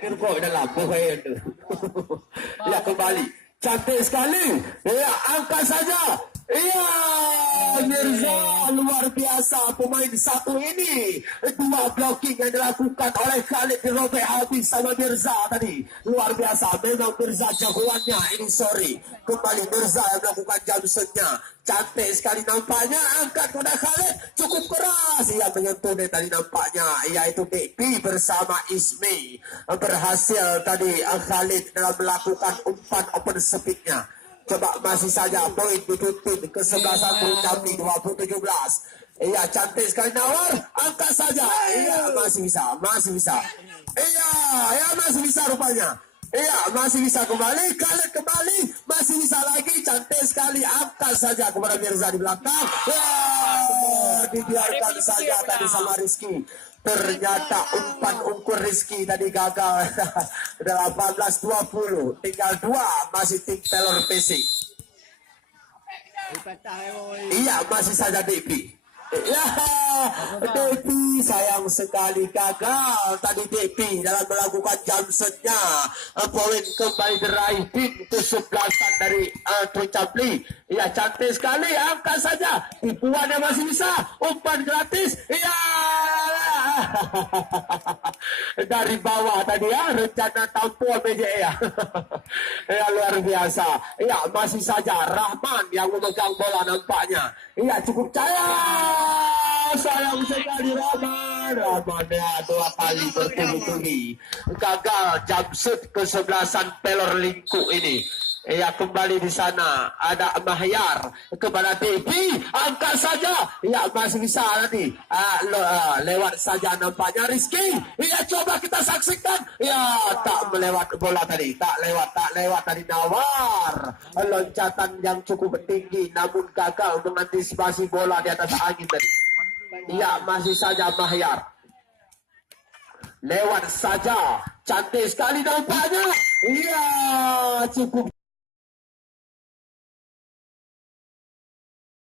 Virgo dah lama saya tu. Ya kembali. Cantik sekali. Ya, angkat saja. Ya, Mirza luar biasa pemain satu ini. Dua blocking yang dilakukan oleh Khalid dirobek habis sama Mirza tadi. Luar biasa. Memang Mirza jagoannya. Ini sorry. Kembali Mirza yang melakukan jumpshotnya. Cantik sekali nampaknya. Angkat kepada Khalid. Cukup keras. Ia menyentuh tadi nampaknya. Iaitu Dekpi bersama Ismi. Berhasil tadi Khalid dalam melakukan umpan open speednya. Coba masih saja poin dituntut kesebelasan Jambi 2017. Iya, cantik sekali nawar. Angkat saja. Iya, masih bisa. Iya, ya masih bisa rupanya. Iya, masih bisa kembali. Khalid kembali. Masih bisa lagi. Cantik sekali. Angkat saja kepada Mirza di belakang. Ya, dibiarkan saja tadi sama Rizky. Ternyata umpan ukur Rizky tadi gagal. Udah 18-20. Tinggal 2 masih tim Taylor PC. Iya, masih saja Depi. Ya, Depi sayang sekali gagal tadi Depi dalam melakukan jumpshotnya. Poin kembali diraih tim kesebelasan dari Trucapli. Ya, cantik sekali. Angkat saja. Tipuannya masih bisa. Umpan gratis. Iya. Dari bawah tadi ya, rencana tampul meja ya. Ya, luar biasa. Ya, masih saja Rahman yang memegang bola nampaknya. Iya, cukup jaya. Sayang sekali Rahman. Rahman ya 2 kali bertubi-tubi gagal jumpshot kesebelasan Pelor Lingku ini. Ya, kembali di sana ada Mahyar kepada Devi. Angkat saja. Ya, masih bisa nanti. Lewat saja nampaknya Rizky. Ya, coba kita saksikan. Ya, tak melewat bola tadi. Tak lewat tadi Nawar. Loncatan yang cukup tinggi namun gagal mengantisipasi bola di atas angin tadi. Ya, masih saja Mahyar. Lewat saja. Cantik sekali nampaknya. Iya, cukup.